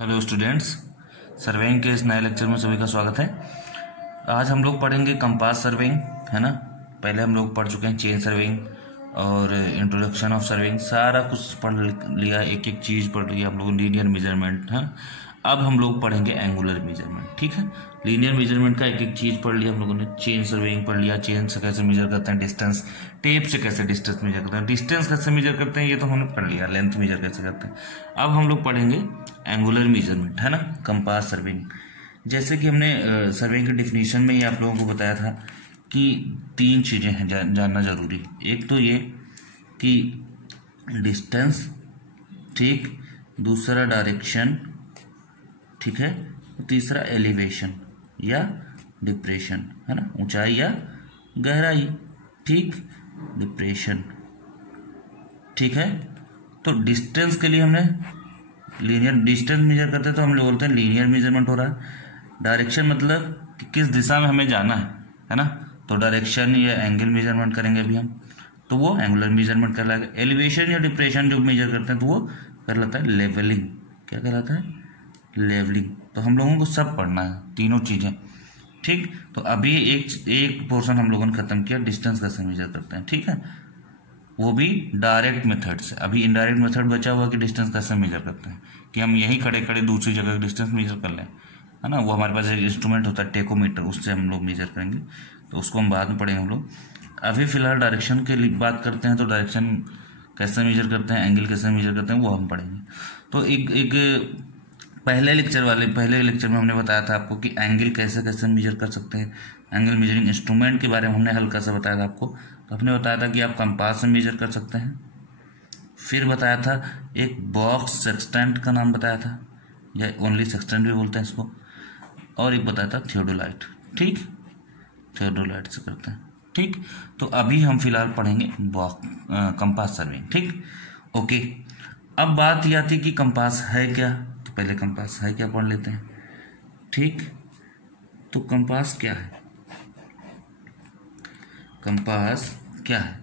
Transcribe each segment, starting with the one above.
Hello students, surveying के इस नए लेक्चर में सभी का स्वागत है। आज हम लोग पढ़ेंगे कंपास सर्वेइंग, है ना। पहले हम लोग पढ़ चुके हैं चेन सर्वेइंग और इंट्रोडक्शन ऑफ सर्वेइंग, सारा कुछ पढ़ लिया, एक एक चीज़ पढ़ लिया हम लोग। लीनियर मेजरमेंट है। अब हम लोग पढ़ेंगे एंगुलर मेजरमेंट, ठीक है। लीनियर मेजरमेंट का एक एक चीज़ पढ़ लिया हम लोगों ने। चेन सर्वेइंग पढ़ लिया, चेन से कैसे मेजर करते हैं डिस्टेंस, टेप से कैसे डिस्टेंस मेजर करते हैं, डिस्टेंस कैसे मेजर करते हैं ये तो हमने पढ़ लिया, लेंथ मेजर कैसे करते हैं। अब हम लोग पढ़ेंगे एंगुलर मेजरमेंट, है ना, कंपास सर्वेइंग। जैसे कि हमने सर्वेइंग के डिफिनीशन में ही आप लोगों को बताया था कि तीन चीज़ें हैं जानना जरूरी। एक तो ये कि डिस्टेंस, ठीक, दूसरा डायरेक्शन, ठीक है, तीसरा एलिवेशन या डिप्रेशन, है ना, ऊंचाई या गहराई, ठीक, डिप्रेशन, ठीक है। तो डिस्टेंस के लिए हमने लीनियर डिस्टेंस मेजर करते हैं तो हम लोग बोलते हैं लीनियर मेजरमेंट हो रहा है। डायरेक्शन मतलब कि किस दिशा में हमें जाना है ना, तो डायरेक्शन या एंगल मेजरमेंट करेंगे अभी हम, तो वो एंगुलर मेजरमेंट कहलाएगा। एलिवेशन या डिप्रेशन जो मेजर करते हैं तो वो कहलाता है लेवलिंग। क्या कहलाता है? लेवलिंग। तो हम लोगों को सब पढ़ना है, तीनों चीज़ें, ठीक। तो अभी एक पोर्शन हम लोगों ने खत्म किया, डिस्टेंस कैसे मेजर करते हैं, ठीक है, वो भी डायरेक्ट मेथड से। अभी इनडायरेक्ट मेथड बचा हुआ कि डिस्टेंस कैसे मेजर करते हैं, कि हम यहीं खड़े खड़े दूसरी जगह डिस्टेंस मेजर कर लें, है ना। वो हमारे पास एक इंस्ट्रूमेंट होता है टेकोमीटर, उससे हम लोग मेजर करेंगे, तो उसको हम बाद में पढ़ेंगे हम लोग। अभी फिलहाल डायरेक्शन की बात करते हैं, तो डायरेक्शन कैसे मेजर करते हैं, एंगल कैसे मेजर करते हैं, वो हम पढ़ेंगे। तो एक पहले लेक्चर में हमने बताया था आपको कि एंगल कैसे कैसे मेजर कर सकते हैं। एंगल मेजरिंग इंस्ट्रूमेंट के बारे में हमने हल्का सा बताया था आपको। तो हमने बताया था कि आप कंपास से मेजर कर सकते हैं। फिर बताया था एक बॉक्स सेक्सटेंट का नाम बताया था, या ओनली सेक्सटेंट भी बोलते हैं इसको, और एक बताया था थियोडोलाइट, ठीक, थियोडोलाइट से करते हैं, ठीक। तो अभी हम फिलहाल पढ़ेंगे कंपास सर्वेइंग, ठीक, ओके। अब बात यह आती कि कंपास है क्या, तो पहले कंपास है क्या पढ़ लेते हैं, ठीक। तो कंपास क्या है? कंपास क्या है?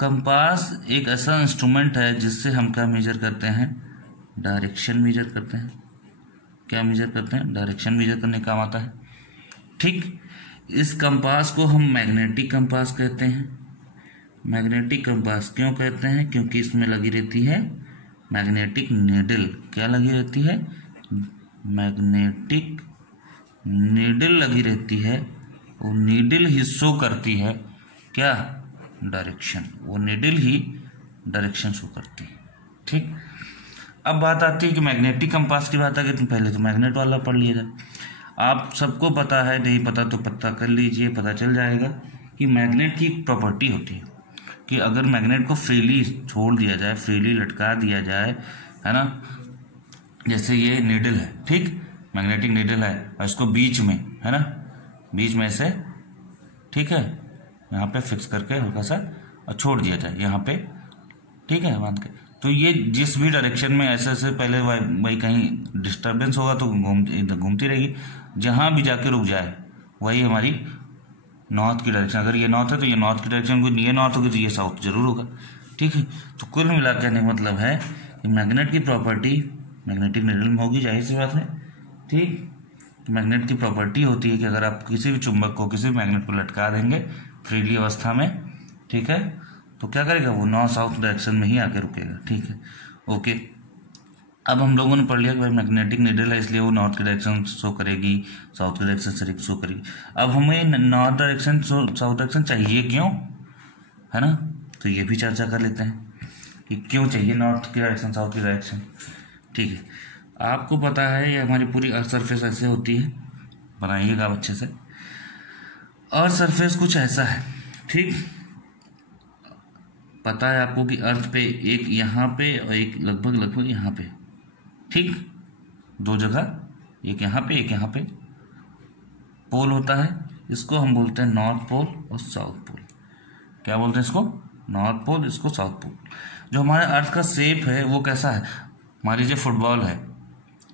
कंपास एक ऐसा इंस्ट्रूमेंट है जिससे हम क्या मेजर करते हैं, डायरेक्शन मेजर करते हैं। क्या मेजर करते हैं? डायरेक्शन मेजर करने काम आता है, ठीक। इस कंपास को हम मैग्नेटिक कंपास कहते हैं। मैग्नेटिक कंपास क्यों कहते हैं? क्योंकि इसमें लगी रहती है मैग्नेटिक नीडल। क्या लगी रहती है? मैग्नेटिक नीडल लगी रहती है। वो नीडल ही शो करती है क्या? डायरेक्शन। वो नीडल ही डायरेक्शन शो करती है, ठीक। अब बात आती है कि मैग्नेटिक कंपास की बात आ गई, तो पहले तो मैग्नेट वाला पढ़ लिया जाए। आप सबको पता है, नहीं पता तो पता कर लीजिए, पता चल जाएगा कि मैग्नेट की एक प्रॉपर्टी होती है कि अगर मैग्नेट को फ्रीली छोड़ दिया जाए, फ्रीली लटका दिया जाए, है ना, जैसे ये नीडल है, ठीक, मैग्नेटिक नीडल है, और इसको बीच में, है ना, बीच में से, ठीक है, यहाँ पे फिक्स करके हल्का सा और छोड़ दिया जाए यहाँ पे, ठीक है, बांध के, तो ये जिस भी डायरेक्शन में ऐसे ऐसे पहले वही कहीं डिस्टर्बेंस होगा तो घूमती रहेगी, जहाँ भी जाके रुक जाए वही हमारी नॉर्थ की डायरेक्शन। अगर ये नॉर्थ है तो ये नॉर्थ की डायरेक्शन, ये नॉर्थ होगी तो ये साउथ जरूर होगा, ठीक है। तो कुल मिला के कहने का मतलब है कि मैग्नेट की प्रॉपर्टी मैग्नेटिक नीडल में होगी, जाहिर सी बात है, ठीक। तो मैग्नेट की प्रॉपर्टी होती है कि अगर आप किसी भी चुंबक को, किसी भी मैग्नेट को लटका देंगे फ्रीली अवस्था में, ठीक है, तो क्या करेगा, वो नॉर्थ साउथ डायरेक्शन में ही आके रुकेगा, ठीक है, ओके। अब हम लोगों ने पढ़ लिया कि भाई मैग्नेटिक नीडल है इसलिए वो नॉर्थ की डायरेक्शन शो करेगी, साउथ की डायरेक्शन सिर्फ शो करेगी। अब हमें नॉर्थ डायरेक्शन साउथ डायरेक्शन चाहिए क्यों, है ना, तो ये भी चर्चा कर लेते हैं कि क्यों चाहिए नॉर्थ की डायरेक्शन साउथ की डायरेक्शन, ठीक है। आपको पता है ये हमारी पूरी अर्थ सरफेस ऐसे होती है, बनाइएगा अच्छे से। अर्थ सरफेस कुछ ऐसा है, ठीक, पता है आपको कि अर्थ पे एक यहाँ पे और एक लगभग यहाँ पे, ठीक, दो जगह, एक यहाँ पे एक यहाँ पे पोल होता है। इसको हम बोलते हैं नॉर्थ पोल और साउथ पोल। क्या बोलते हैं इसको? नॉर्थ पोल, इसको साउथ पोल। जो हमारे अर्थ का शेप है वो कैसा है, मान लीजिए फुटबॉल है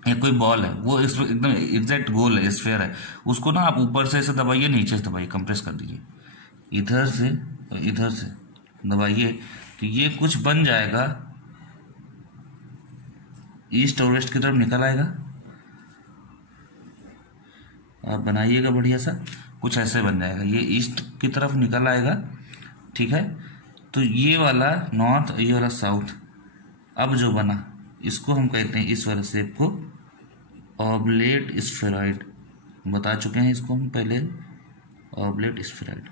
या कोई बॉल है, वो एकदम एग्जैक्ट गोल है, स्फेयर है, उसको ना आप ऊपर से ऐसे दबाइए, नीचे से दबाइए, कंप्रेस कर दीजिए, इधर से और इधर से दबाइए, तो ये कुछ बन जाएगा, ईस्ट और वेस्ट की तरफ निकल आएगा, आप बनाइएगा बढ़िया सा, कुछ ऐसे बन जाएगा। ये ईस्ट की तरफ निकल आएगा, ठीक है। तो ये वाला नॉर्थ, ये वाला साउथ, अब जो बना इसको हम कहते हैं, इस वाले शेप को ऑब्लेट स्फेरॉइड, बता चुके हैं इसको हम पहले, ऑब्लेट स्फेरॉइड।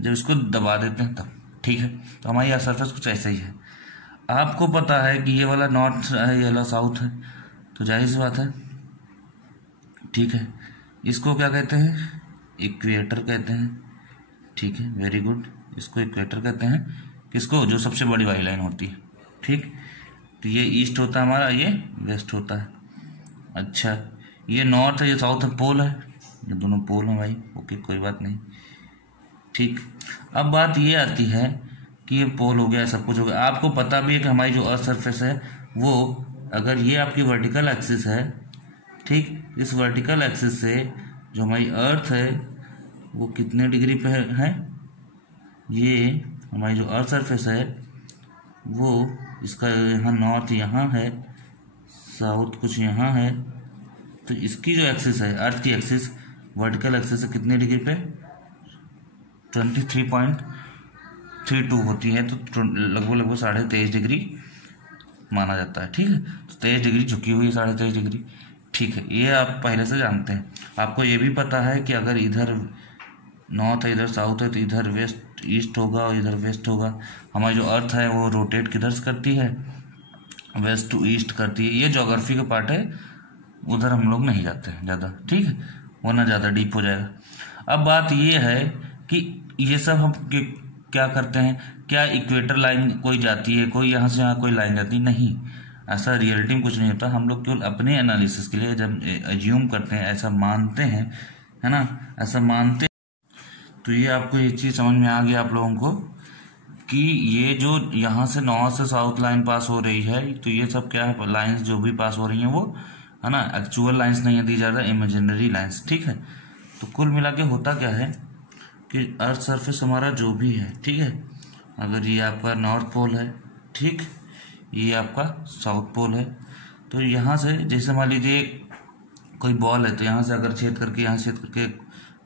जब इसको दबा देते हैं तब, ठीक है। तो हमारी यह सरफेस कुछ ऐसा ही है। आपको पता है कि ये वाला नॉर्थ है, ये वाला साउथ है, तो जाहिर सी बात है, ठीक है। इसको क्या कहते हैं? इक्वेटर कहते हैं, ठीक है, वेरी गुड। इसको इक्वेटर कहते हैं, किसको? जो सबसे बड़ी वाली लाइन होती है, ठीक। तो ये ईस्ट होता है हमारा, ये वेस्ट होता है। अच्छा, ये नॉर्थ है, ये साउथ है, पोल है, ये दोनों पोल हैं भाई, ओके, कोई बात नहीं, ठीक। अब बात ये आती है कि ये पोल हो गया, सब कुछ हो गया। आपको पता भी है कि हमारी जो अर्थ सरफेस है वो, अगर ये आपकी वर्टिकल एक्सिस है, ठीक, इस वर्टिकल एक्सिस से जो हमारी अर्थ है वो कितने डिग्री पे है? ये हमारी जो अर्थ सरफेस है वो, इसका यहाँ नॉर्थ यहाँ है, साउथ कुछ यहाँ है, तो इसकी जो एक्सिस है, अर्थ की एक्सिस, वर्टिकल एक्सिस से कितने डिग्री पे? 23.32 होती है, तो लगभग 23.5 डिग्री माना जाता है, ठीक है। तो 23 डिग्री झुकी हुई है, 23.5 डिग्री, ठीक है। ये आप पहले से जानते हैं। आपको ये भी पता है कि अगर इधर नॉर्थ है, इधर साउथ है, तो इधर वेस्ट ईस्ट होगा और इधर वेस्ट होगा। हमारी जो अर्थ है वो रोटेट किधर से करती है? वेस्ट टू ईस्ट करती है। ये ज्योग्राफी का पार्ट है, उधर हम लोग नहीं जाते हैं ज़्यादा, ठीक है, वरना ज़्यादा डीप हो जाएगा। अब बात ये है कि ये सब हम क्या करते हैं? क्या इक्वेटर लाइन कोई जाती है, कोई यहाँ से यहाँ कोई लाइन जाती? नहीं, ऐसा रियलिटी में कुछ नहीं होता। हम लोग केवल अपने एनालिसिस के लिए जब एज्यूम करते हैं, ऐसा मानते हैं, है ना, ऐसा मानते। तो ये आपको ये चीज़ समझ में आ गया आप लोगों को कि ये जो यहाँ से नॉर्थ से साउथ लाइन पास हो रही है, तो ये सब क्या है? लाइंस जो भी पास हो रही हैं वो, है ना, एक्चुअल लाइंस नहीं दी जा रहा, इमेजिनरी लाइंस, ठीक है। तो कुल मिला के होता क्या है कि अर्थ सरफेस हमारा जो भी है, ठीक है, अगर ये आपका नॉर्थ पोल है, ठीक, ये आपका साउथ पोल है, तो यहाँ से जैसे मान लीजिए कोई बॉल है, तो यहाँ से अगर छेद करके, यहाँ छेद करके,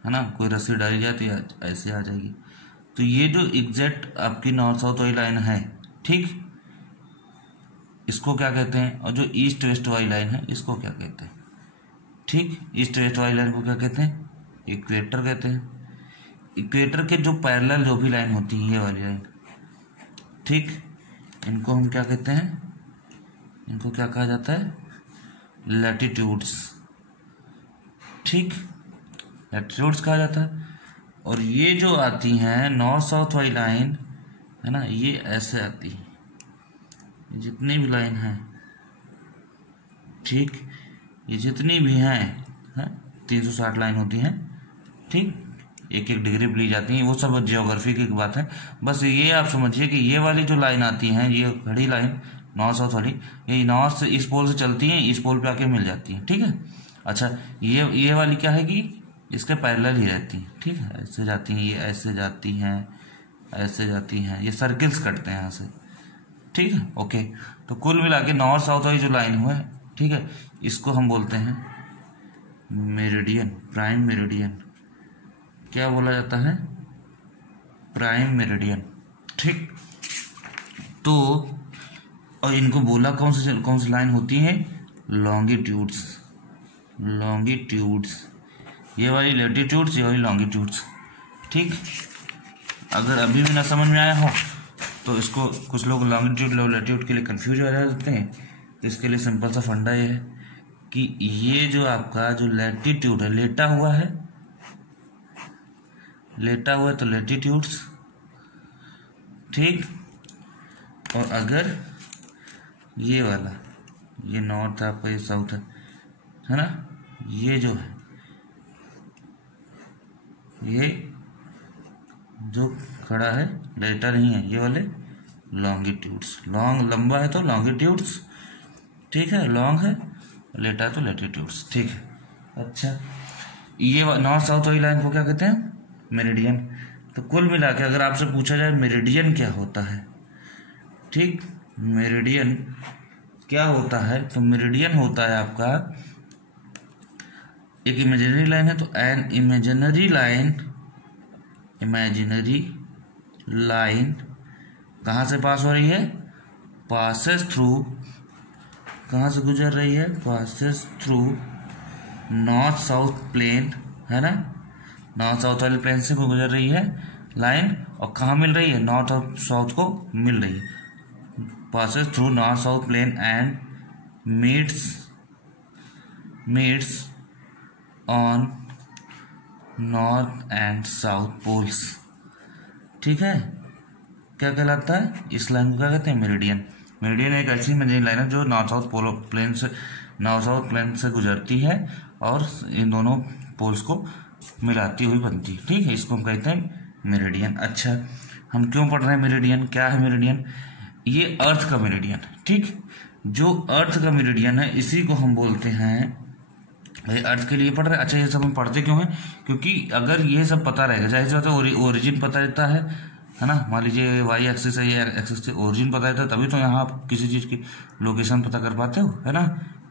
है ना, कोई रस्सी डाली जाए तो ऐसे आ जाएगी। तो ये जो एग्जैक्ट आपकी नॉर्थ साउथ वाली लाइन है, ठीक, इसको क्या कहते हैं? और जो ईस्ट वेस्ट वाली लाइन है, इसको क्या कहते हैं? ठीक, ईस्ट वेस्ट वाली लाइन को क्या कहते हैं? इक्वेटर कहते हैं। इक्वेटर के जो पैरेलल जो भी लाइन होती है, ये वाली लाइन, ठीक, इनको हम क्या कहते हैं? इनको क्या कहा जाता है? लैटिट्यूड्स, ठीक, लैटिट्यूड्स कहा जाता है। और ये जो आती हैं नॉर्थ साउथ वाली लाइन, है ना, ये ऐसे आती है, जितनी भी लाइन है, ठीक, ये जितनी भी हैं, 360 लाइन होती हैं, ठीक, एक एक डिग्री ली जाती हैं, वो सब जियोग्राफी की बात है। बस ये आप समझिए कि ये वाली जो लाइन आती हैं, ये खड़ी लाइन नॉर्थ साउथ वाली, ये नॉर्थ से इस पोल से चलती हैं, इस पोल पे आके मिल जाती हैं, ठीक है। अच्छा, ये वाली क्या है कि इसके पैरेलल ही रहती हैं, ठीक है, ऐसे जाती हैं, ये ऐसे जाती हैं, ऐसे जाती हैं, ये सर्किल्स कटते हैं यहाँ से, ठीक है, ओके। तो कुल मिला के नॉर्थ साउथ वाली जो लाइन हुआ है, ठीक है, इसको हम बोलते हैं मेरिडियन, प्राइम मेरिडियन। क्या बोला जाता है? प्राइम मेरिडियन, ठीक। तो और इनको बोला कौन सी लाइन होती है? लॉन्गिट्यूड्स, लॉन्गिट्यूड्स, ये वाली लैटिट्यूड्स, ये वाली लॉन्गिट्यूड्स, ठीक। अगर अभी भी ना समझ में आया हो तो इसको कुछ लोग लॉन्गिट्यूड लैटिट्यूड के लिए कंफ्यूज हो जाते हैं। तो इसके लिए सिंपल सा फंडा ये है कि ये जो आपका जो लैटिट्यूड है, लेटा हुआ है, लेटा हुआ है तो लैटिट्यूड्स, ठीक। और अगर ये वाला, ये नॉर्थ है आपका, ये साउथ है ना, ये जो है, ये जो खड़ा है लेटा नहीं है, ये वाले लॉन्गिट्यूड्स, लॉन्ग लंबा है तो लॉन्गिट्यूड्स, ठीक है, लॉन्ग है, लेटा है तो लैटिट्यूड्स, ठीक है। अच्छा, ये नॉर्थ साउथ वाली लाइन को क्या कहते हैं? मेरिडियन। तो कुल मिला के अगर आपसे पूछा जाए मेरिडियन क्या होता है, ठीक, मेरिडियन क्या होता है, तो मेरिडियन होता है आपका एक इमेजिनरी लाइन है, तो एन इमेजिनरी लाइन कहाँ से पास हो रही है? पासेस थ्रू, कहाँ से गुजर रही है? Passes through north south plane, है ना, नॉर्थ साउथ वाले प्लेन से गुजर रही है लाइन, और कहाँ मिल रही है? नॉर्थ और साउथ को मिल रही है। Passes through north south plane and meets on north and south poles. ठीक है, क्या कहलाता है? इस लाइन को क्या कहते हैं? मेरिडियन। मेरिडियन एक ऐसी इमेजिनरी लाइन है जो नॉर्थ साउथ प्लेन से गुजरती है और इन दोनों पोल्स को मिलाती हुई बनती है। ठीक है, इसको हम कहते हैं मेरिडियन। अच्छा, हम क्यों पढ़ रहे हैं मेरिडियन? क्या है मेरिडियन? ये अर्थ का मेरिडियन। ठीक, जो अर्थ का मेरिडियन है इसी को हम बोलते हैं, भाई अर्थ के लिए पढ़ रहे हैं। अच्छा, ये सब हम पढ़ते क्यों हैं? क्योंकि अगर ये सब पता रहेगा, जाहिर सी बात है ओरिजिन पता रहता है ना, मान लीजिए वाई एक्सिस है, ये एक्सिस से ओरिजिन पता रहता है, तभी तो यहाँ आप किसी चीज़ की लोकेशन पता कर पाते हो, है ना,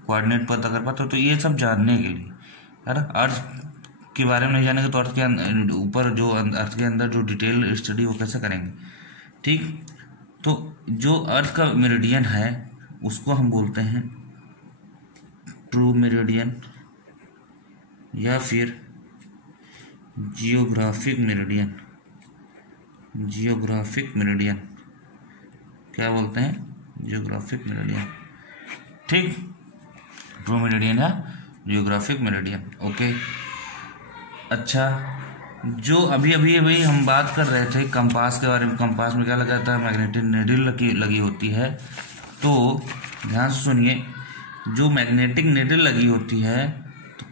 कोऑर्डिनेट पता कर पाते हो। तो ये सब जानने के लिए, है ना, अर्थ के बारे में नहीं जानेंगे तो अर्थ के ऊपर जो अर्थ के अंदर जो डिटेल स्टडी वो कैसे करेंगे? ठीक, तो जो अर्थ का मेरिडियन है उसको हम बोलते हैं ट्रू मेरिडियन या फिर जियोग्राफिक मेरिडियन। क्या बोलते हैं? Geographic meridian. ठीक, ट्रू मेरिडियन या जियोग्राफिक मेरिडियन। ओके, अच्छा, जो अभी हम बात कर रहे थे कंपास के बारे में। कंपास में क्या लगा रहता है? मैग्नेटिक नीडल लगी होती है। तो ध्यान से सुनिए, जो मैग्नेटिक नीडल लगी होती है तो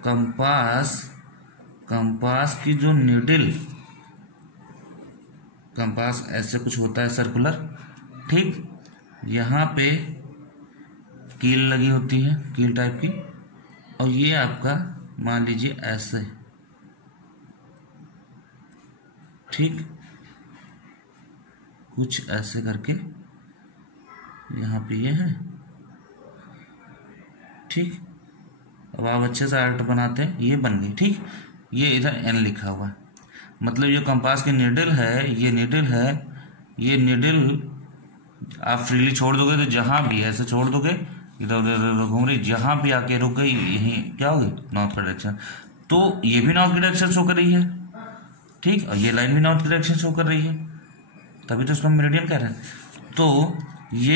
कंपास की जो नीडल, कंपास ऐसे कुछ होता है सर्कुलर। ठीक, यहाँ पे कील लगी होती है, कील टाइप की, और ये आपका मान लीजिए ऐसे। ठीक, कुछ ऐसे करके यहाँ पे ये है। ठीक, अब आप अच्छे से आर्ट बनाते हैं, ये बन गई। ठीक, ये इधर एन लिखा हुआ है, मतलब ये कंपास की नीडल है, ये नीडल आप फ्रीली छोड़ दोगे तो जहाँ भी ऐसे छोड़ दोगे, इधर उधर घूम रही, जहाँ भी आके रुक गई, यहीं क्या होगी? नॉर्थ का डायरेक्शन। तो ये भी नॉर्थ की डायरेक्शन शो कर रही है। ठीक, और ये लाइन भी नॉर्थ की डायरेक्शन शो कर रही है, तभी तो इसको हम मेरिडियन कह रहे हैं। तो ये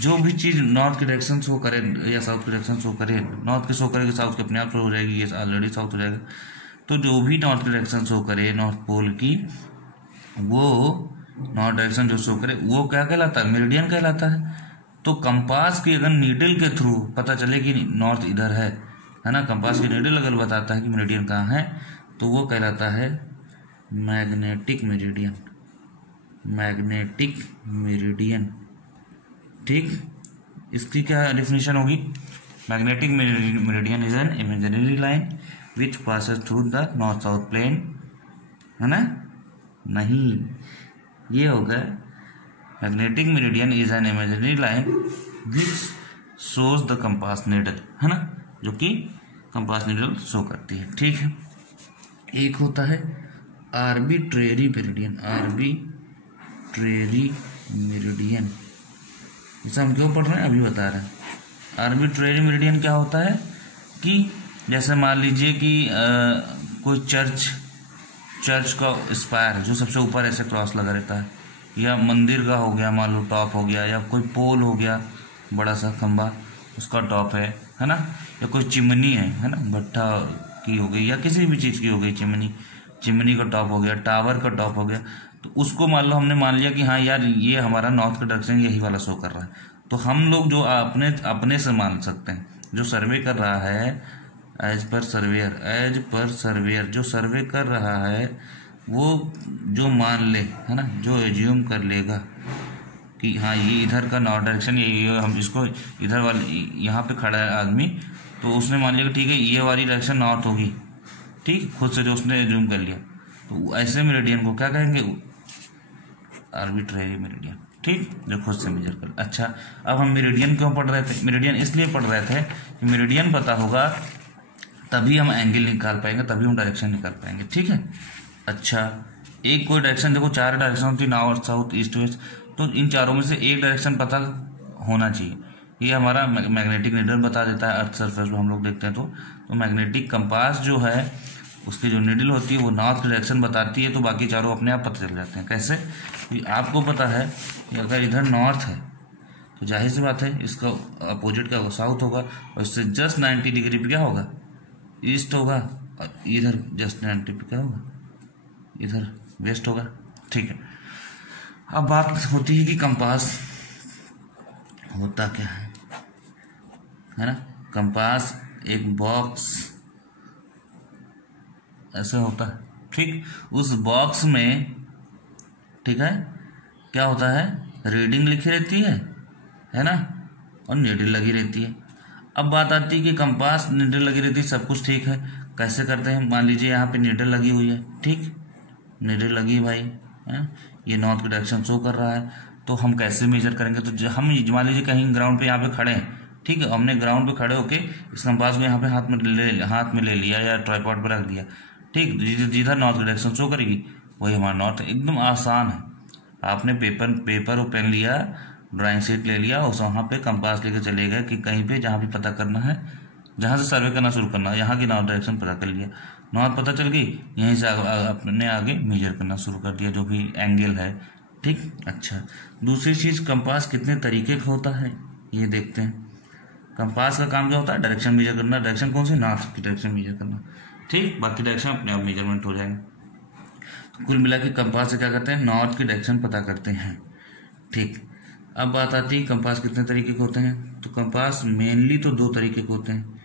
जो भी चीज़ नॉर्थ की डायरेक्शन शो करे या साउथ की डायरेक्शन शो करे, नॉर्थ की शो करेगी साउथ की अपने आप शो हो जाएगी, ये ऑलरेडी साउथ हो जाएगा। तो जो भी नॉर्थ की डायरेक्शन शो करे, नॉर्थ पोल की, वो नॉर्थ डायरेक्शन जो शो करे वो क्या कहलाता है? मेरिडियन कहलाता है। तो कंपास की अगर नीडल के थ्रू पता चले कि नॉर्थ इधर है ना, कंपास की नीडल अगर बताता है कि मेरिडियन कहाँ है, तो वो कहलाता है मैग्नेटिक मेरिडियन। ठीक, इसकी क्या डेफिनेशन होगी? Magnetic meridian is an imaginary line which passes through the north south plane, है ना? नहीं, ये होगा magnetic meridian is an imaginary line which shows the compass needle, है ना, जो कि कंपास नीडल शो करती है। ठीक है, एक होता है आर्बिट्रेरी मेरिडियन। इसे हम क्यों पढ़ रहे हैं अभी बता रहे हैं। आर्बिट्रेरी मेरिडियन क्या होता है कि जैसे मान लीजिए कि कोई चर्च का स्पायर है जो सबसे ऊपर ऐसे क्रॉस लगा रहता है, या मंदिर का हो गया मान लो टॉप हो गया, या कोई पोल हो गया बड़ा सा खंबा उसका टॉप है ना, या कोई चिमनी है ना, भट्ठा की हो गई या किसी भी चीज़ की हो गई, चिमनी का टॉप हो गया, टावर का टॉप हो गया, तो उसको मान लो हमने मान लिया कि हाँ यार ये हमारा नॉर्थ का डायरेक्शन यही वाला शो कर रहा है, तो हम लोग जो अपने से मान सकते हैं, जो सर्वे कर रहा है एज पर सर्वेयर जो सर्वे कर रहा है वो जो मान ले, है ना, जो एज्यूम कर लेगा कि हाँ ये इधर का नॉर्थ डायरेक्शन, ये हम इसको इधर वाले यहाँ पे खड़ा है आदमी, तो उसने मान लिया कि ठीक है ये वाली डायरेक्शन नॉर्थ होगी, ठीक, खुद से जो उसने एज्यूम कर लिया, तो ऐसे मेरिडियन को क्या कहेंगे? Arbitrary meridian. ठीक, जो खुद से मेजर कर। अच्छा, अब हम मेरिडियन क्यों पढ़ रहे थे? मेरिडियन इसलिए पढ़ रहे थे कि मेरिडियन पता होगा तभी हम एंगल निकाल पाएंगे, तभी हम डायरेक्शन निकाल पाएंगे। ठीक है। अच्छा, एक कोई डायरेक्शन, देखो 4 डायरेक्शन होती है, नॉर्थ साउथ ईस्ट वेस्ट, तो इन चारों में से एक डायरेक्शन पता होना चाहिए। ये हमारा मैग्नेटिक नीडल बता देता है अर्थ सरफेस पे हम लोग देखते हैं तो मैग्नेटिक कंपास जो है उसकी जो नीडल होती है वो नॉर्थ डायरेक्शन बताती है, तो बाकी चारों अपने आप पता चल जाते हैं। कैसे? आपको पता है कि अगर इधर नॉर्थ है तो जाहिर सी बात है इसका अपोजिट क्या होगा, साउथ होगा, और इससे जस्ट 90 डिग्री पे क्या होगा, ईस्ट होगा, और इधर जस्ट 90 पे क्या होगा, इधर वेस्ट होगा। ठीक है। अब बात होती है कि कंपास होता क्या है ना। कंपास एक बॉक्स ऐसे होता है। ठीक, उस बॉक्स में, ठीक है, क्या होता है, रीडिंग लिखी रहती है ना, और नीडल लगी रहती है। अब बात आती है कि कंपास नीडल लगी रहती है, सब कुछ ठीक है, कैसे करते हैं। मान लीजिए यहाँ पे नीडल लगी हुई है, ठीक, नीडल लगी है भाई, है, ये नॉर्थ की डायरेक्शन शो कर रहा है, तो हम कैसे मेजर करेंगे। तो हम मान लीजिए कहीं ग्राउंड पे यहाँ पे खड़े हैं, ठीक है, हमने ग्राउंड पे खड़े होके इस कंपास को यहाँ पे हाथ में ले लिया या ट्राइपॉड पे रख दिया, ठीक, जिधर नॉर्थ की डायरेक्शन शो करेगी वही हमारा नॉर्थ है। एकदम आसान है। आपने पेपर और पेन लिया, ड्राइंग शीट ले लिया, और वहाँ पे कंपास लेके चले गए कि कहीं पे जहाँ भी पता करना है, जहाँ से सर्वे करना शुरू करना है, यहाँ की नॉर्थ डायरेक्शन पता कर लिया, नॉर्थ पता चल गई, यहीं से अपने आगे मेजर करना शुरू कर दिया जो भी एंगल है। ठीक। अच्छा, दूसरी चीज़, कंपास कितने तरीके का होता है ये देखते हैं। कंपास का काम क्या होता है, डायरेक्शन मेजर करना। डायरेक्शन कौन सी, नॉर्थ की डायरेक्शन मेजर करना। ठीक, बाकी डायरेक्शन अपने आप मेजरमेंट हो जाएंगे। तो कुल मिला के कंपास से क्या करते हैं, नॉर्थ की डायरेक्शन पता करते हैं। ठीक। अब बात आती है कंपास कितने तरीके के होते हैं। तो कंपास मेनली तो 2 तरीके के होते हैं।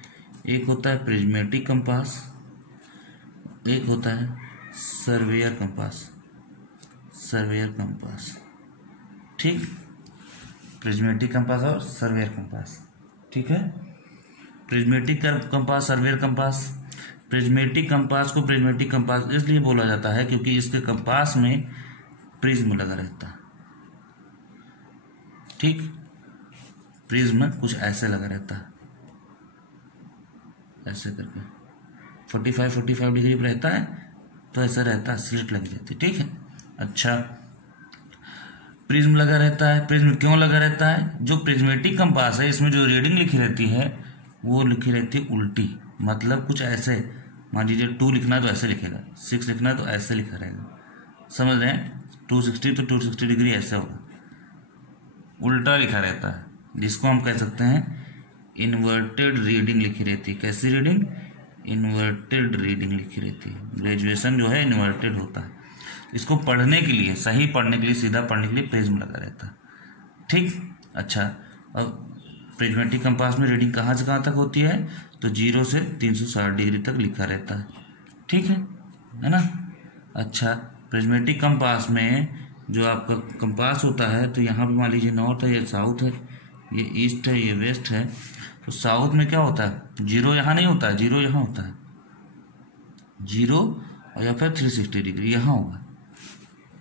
एक होता है प्रिज्मेटिक कंपास, एक होता है सर्वेयर कंपास। सर्वेयर कंपास, ठीक, प्रिज्मेटिक कंपास और सर्वेयर कंपास। ठीक है। Prismatic compass, surveyor compass. Prismatic compass को प्रिज्मेटिक कंपास इसलिए बोला जाता है क्योंकि इसके कंपास में प्रिज्म लगा रहता है। ठीक, प्रिज्म कुछ ऐसे लगा रहता है, ऐसे करके 45 डिग्री पर रहता है, तो ऐसा रहता है, स्लिट लगी रहती है। ठीक है। अच्छा, प्रिज्म लगा रहता है। प्रिज्म क्यों लगा रहता है, जो प्रिज्मेटिक कंपास है इसमें जो रीडिंग लिखी रहती है वो लिखी रहती है उल्टी, मतलब कुछ ऐसे, मान लीजिए 2 लिखना है तो ऐसे लिखेगा, 6 लिखना है तो ऐसे लिखा रहेगा, समझ रहे हैं। 260 तो 260 डिग्री ऐसे होगा, उल्टा लिखा रहता है, जिसको हम कह सकते हैं इन्वर्टेड रीडिंग लिखी रहती है। कैसी रीडिंग, इन्वर्टेड रीडिंग लिखी रहती है। ग्रेजुएशन जो है इन्वर्टेड होता है। इसको पढ़ने के लिए, सही पढ़ने के लिए, सीधा पढ़ने के लिए प्रिज्म लगा रहता है। ठीक। अच्छा, अब प्रिज्मेटिक कंपास में रीडिंग कहाँ से कहाँ तक होती है, तो 0 से 360 डिग्री तक लिखा रहता है। ठीक है ना। अच्छा, प्रिज्मेटिक कंपास में जो आपका कंपास होता है, तो यहाँ पे मान लीजिए नॉर्थ है, ये साउथ है, ये ईस्ट है, ये वेस्ट है, तो साउथ में क्या होता है, 0 यहाँ नहीं होता है, 0 यहाँ होता है, 0 और या फिर 360 डिग्री यहाँ होगा।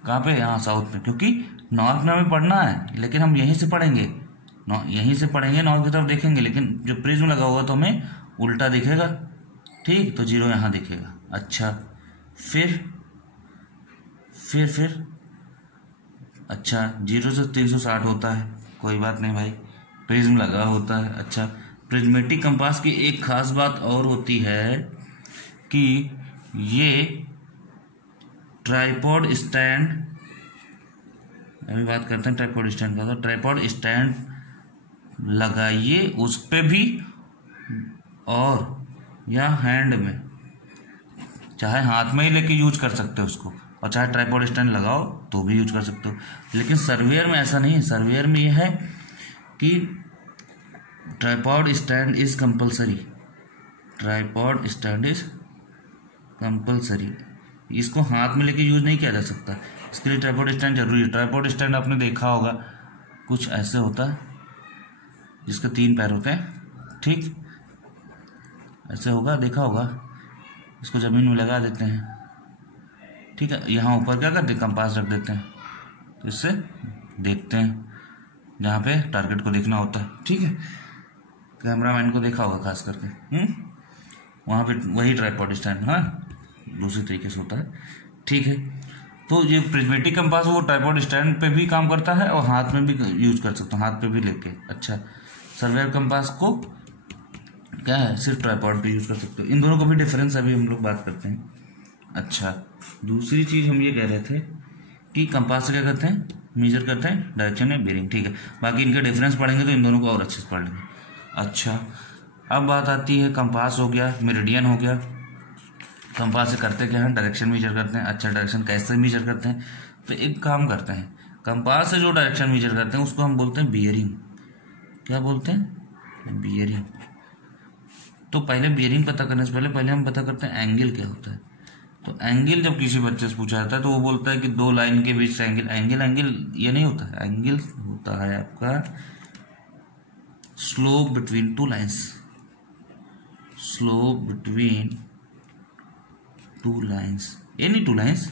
कहाँ पे, यहाँ साउथ में, क्योंकि नॉर्थ में हमें पढ़ना है, लेकिन हम यहीं से पढ़ेंगे, यहीं से पढ़ेंगे, नॉर्थ की तरफ देखेंगे, लेकिन जो प्रिज्म लगा होगा तो हमें उल्टा दिखेगा। ठीक, तो 0 यहाँ दिखेगा। अच्छा, फिर अच्छा, 0 से 360 होता है, कोई बात नहीं भाई, प्रिज्म लगा होता है। अच्छा, प्रिज्मेटिक कंपास की एक खास बात और होती है कि ये ट्राइपॉड स्टैंड, अभी बात करते हैं ट्राइपॉड स्टैंड का, तो ट्राइपॉड स्टैंड लगाइए उस पे भी, और या हैंड में, चाहे हाथ में ही लेके यूज कर सकते हो उसको, और चाहे ट्राइपॉड स्टैंड लगाओ तो भी यूज कर सकते हो। लेकिन सर्वेयर में ऐसा नहीं है। सर्वेयर में यह है कि tripod stand is compulsory. Tripod stand is compulsory. इसको हाथ में लेके यूज नहीं किया जा सकता, इसके लिए ट्राइपॉड स्टैंड जरूरी है। ट्राइपॉड स्टैंड आपने देखा होगा, कुछ ऐसे होता है, जिसके 3 पैर होते हैं। ठीक, ऐसे होगा, देखा होगा। इसको जमीन में लगा देते हैं, ठीक है, यहाँ ऊपर क्या करते हैं, कंपास रख देते हैं, तो इससे देखते हैं जहाँ पे टारगेट को देखना होता है। ठीक है, कैमरामैन को देखा होगा खास करके। वहाँ पे वही ट्राइपॉड स्टैंड, हाँ दूसरी तरीके से होता है, ठीक है। तो ये प्रिज्मेटिक कंपास वो ट्राइपॉड स्टैंड पे भी काम करता है और हाथ में भी यूज कर सकते हो, हाथ पे भी लेके। अच्छा, सर्वेयर कंपास को क्या है, सिर्फ ट्राइपॉड पे यूज कर सकते हो। इन दोनों का भी डिफरेंस अभी हम लोग बात करते हैं। अच्छा, दूसरी चीज हम ये कह रहे थे कि कंपास से क्या करते हैं, मेजर करते हैं डायरेक्शन में बेरिंग, ठीक है। बाकी इनका डिफरेंस पढ़ेंगे तो इन दोनों को और अच्छे से पढ़ लेंगे। अच्छा, अब बात आती है कंपास हो गया, मेरिडियन हो गया। कंपास से करते क्या है, डायरेक्शन मेजर करते हैं। अच्छा, डायरेक्शन कैसे मेजर करते हैं, तो एक काम करते हैं, कंपास से जो डायरेक्शन मेजर करते हैं उसको हम बोलते हैं बियरिंग। क्या बोलते हैं, बियरिंग। तो पहले बियरिंग पता करने से पहले हम पता करते हैं एंगल क्या होता है। तो एंगल जब किसी बच्चे से पूछा जाता है तो वो बोलता है कि दो लाइन के बीच से एंगल। एंगल ये नहीं होता है, एंगल होता है आपका slope between two lines, slope between two lines, any two lines,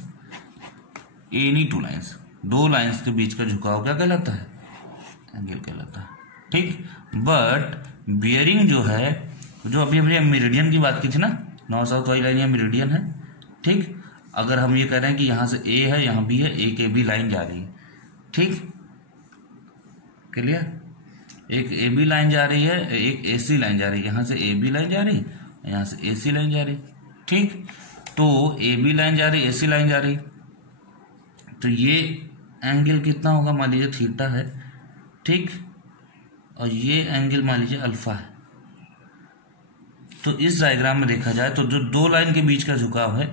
any two lines, दो लाइंस के बीच का झुकाव क्या कहलाता है, एंगल कहलाता है, ठीक। बट बियरिंग जो है, जो अभी हमने मेरिडियन की बात की थी ना, नॉर्थ साउथ वाली लाइन या मेरिडियन है, ठीक। अगर हम ये कह रहे हैं कि यहाँ से ए है, यहाँ बी है, एक ए बी लाइन जा रही है, ठीक, क्लियर। एक ए बी लाइन जा रही है, एक ए सी लाइन जा रही है, यहाँ से ए बी लाइन जा रही है, यहाँ से ए सी लाइन जा रही, ठीक। तो ए बी लाइन जा रही, ए सी लाइन जा रही, तो ये एंगल कितना होगा, मान लीजिए थीटा है, ठीक, और ये एंगल मान लीजिए अल्फा है। तो इस डायग्राम में देखा जाए तो जो दो लाइन के बीच का झुकाव है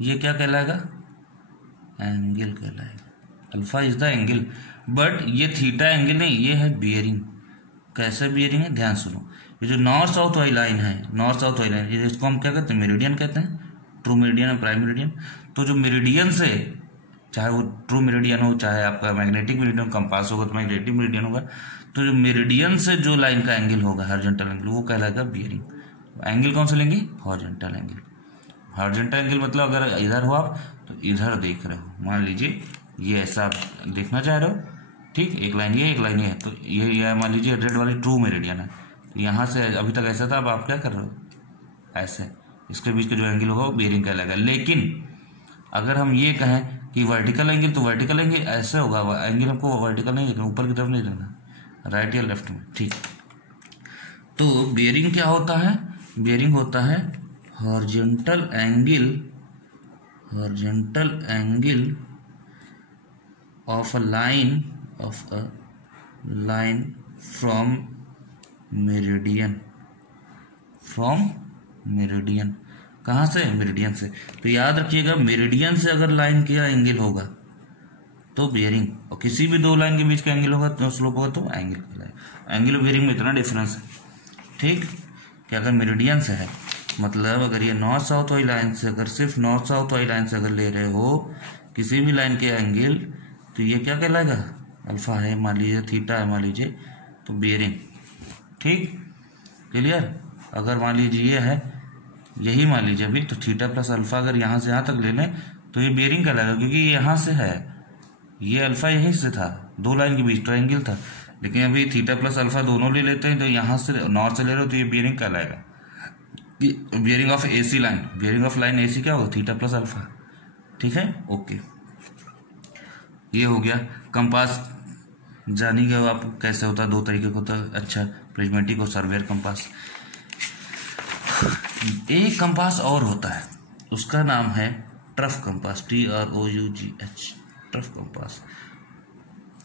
ये क्या कहलाएगा, एंगल कहलाएगा। Alpha is the angle, but ये थीटा एंगल नहीं, ये है बियरिंग। कैसे बियरिंग है, ध्यान सुनो। ये जो नॉर्थ साउथ वाली लाइन है, नॉर्थ साउथ वाली लाइन, इसको हम क्या कहते हैं, मेरिडियन कहते हैं, ट्रू मेरिडियन और प्राइम मेरिडियन। तो जो मेरिडियन से, चाहे वो ट्रू मेरिडियन हो, चाहे आपका मैग्नेटिक मेरिडियन, कंपास होगा तो मैग्नेटिक मेरिडियन होगा, तो जो मेरिडियन से जो लाइन का एंगल होगा, हॉरिजॉन्टल एंगल, वो कहलाएगा बियरिंग। एंगल कौन सा लेंगे, हॉरिजॉन्टल एंगल। हॉरिजॉन्टल एंगल मतलब अगर इधर हो आप तो इधर देख रहे हो, मान लीजिए ये ऐसा आप देखना चाह रहे हो, ठीक, एक लाइन ये, एक लाइन ये, तो ये मान लीजिए रेड वाली ट्रू मेरिडियन है, यहाँ से अभी तक ऐसा था, अब आप क्या कर रहे हो, ऐसे, इसके बीच का जो एंगल होगा वो बियरिंग कहलाएगा। लेकिन अगर हम ये कहें कि वर्टिकल एंगल, तो वर्टिकल एंगल ऐसे होगा, एंगल हमको वर्टिकल नहीं लेना, ऊपर की तरफ नहीं लेना, राइट या लेफ्ट में, ठीक। तो बियरिंग क्या होता है, बियरिंग होता है horizontal angle, horizontal angle of a line, of a line from meridian, from meridian, कहाँ से, मेरिडियन से। तो याद रखिएगा, मेरिडियन से अगर लाइन का एंगल होगा तो बियरिंग, और किसी भी दो लाइन के बीच का एंगल होगा तो स्लोप होगा तो एंगल कहलाएगा। एंगल और बियरिंग में इतना डिफरेंस है, ठीक, कि अगर मेरिडियन से है, मतलब अगर ये नॉर्थ साउथ वाली लाइन से, अगर सिर्फ नॉर्थ साउथ वाली लाइन से अगर ले रहे हो किसी भी लाइन के एंगल, तो ये क्या कहलाएगा, अल्फा है मान लीजिए, थीटा है मान लीजिए, तो बियरिंग, ठीक, क्लियर। अगर मान लीजिए ये है, यही मान लीजिए अभी, तो थीटा प्लस अल्फा अगर यहाँ से यहाँ तक ले लें तो ये बियरिंग कहलाएगा, क्योंकि ये यहाँ से है, ये अल्फा यहीं से था, दो लाइन के बीच ट्रायंगल था। लेकिन अभी थीटा प्लस अल्फा दोनों ले लेते हैं, तो यहाँ से नॉर्थ से ले रहे हो तो ये बियरिंग कहलाएगा, bearing of AC line. Bearing of line AC क्या होगा, थीटा प्लस अल्फा, ठीक है, ओके। ये हो गया कंपास, जानिएगा आप कैसे होता है, दो तरीके का होता है, अच्छा, प्रिज्मेटिक और सर्वेयर कंपास। एक कंपास और होता है, उसका नाम है trough compass, TROUGH, trough compass.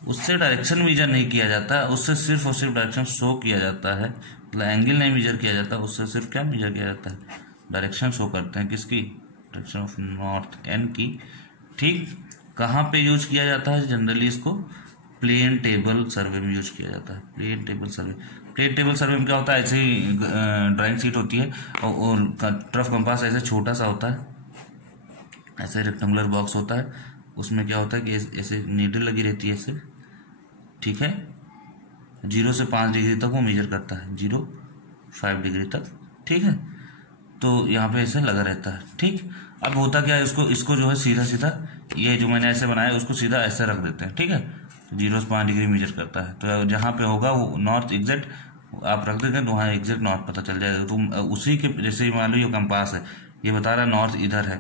उससे डायरेक्शन मेजर नहीं किया जाता, उससे सिर्फ और सिर्फ डायरेक्शन शो किया जाता है, मतलब एंगल नहीं मेजर किया जाता, उससे सिर्फ क्या मेजर किया जाता है, डायरेक्शन शो करते हैं, किसकी, डायरेक्शन ऑफ नॉर्थ, एन की, ठीक। कहाँ पे यूज किया जाता है, जनरली इसको प्लेन टेबल सर्वे में यूज किया जाता है, plane table survey. Plane table survey में क्या होता है, ऐसे ही ड्राइंग शीट होती है और ट्रफ कंपास ऐसे छोटा सा होता है, ऐसे रेक्टेंगुलर बॉक्स होता है, उसमें क्या होता है कि ऐसे नीडल लगी रहती है ऐसे, ठीक है, 0 से 5 डिग्री तक वो मेजर करता है, 0-5 डिग्री तक, ठीक है। तो यहाँ पे ऐसे लगा रहता है, ठीक। अब होता क्या है, इसको जो है सीधा सीधा, ये जो मैंने ऐसे बनाया उसको सीधा ऐसे रख देते हैं, ठीक है, 0 से 5 डिग्री मेजर करता है। तो जहाँ पे होगा वो नॉर्थ एग्जैक्ट आप रख देंगे तो वहाँ एग्जैक्ट नॉर्थ पता चल जाएगा। तो उसी के जैसे मान लो ये कंपास है, ये बता रहा है नॉर्थ इधर है,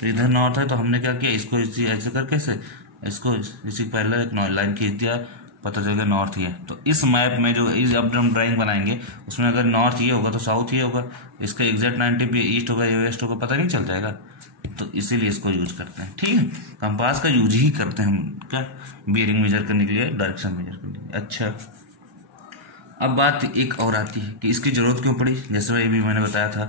तो इधर नॉर्थ है, तो हमने क्या किया, इसको इसी ऐसे करके से इसको इसी पहले एक लाइन खींच दिया, पता चल गया नॉर्थ ही है। तो इस मैप में जो इस अब हम ड्राइंग बनाएंगे उसमें अगर नॉर्थ ये होगा तो साउथ ये होगा, इसका एग्जैक्ट 90 पे ईस्ट होगा या वेस्ट होगा, पता नहीं चल जाएगा। तो इसीलिए इसको यूज करते हैं। ठीक है, कंपास का यूज ही करते हैं हम क्या, बियरिंग मेजर करने के लिए, डायरेक्शन मेजर करने के लिए। अच्छा, अब बात एक और आती है कि इसकी जरूरत क्यों पड़ी। जैसे ये भी मैंने बताया था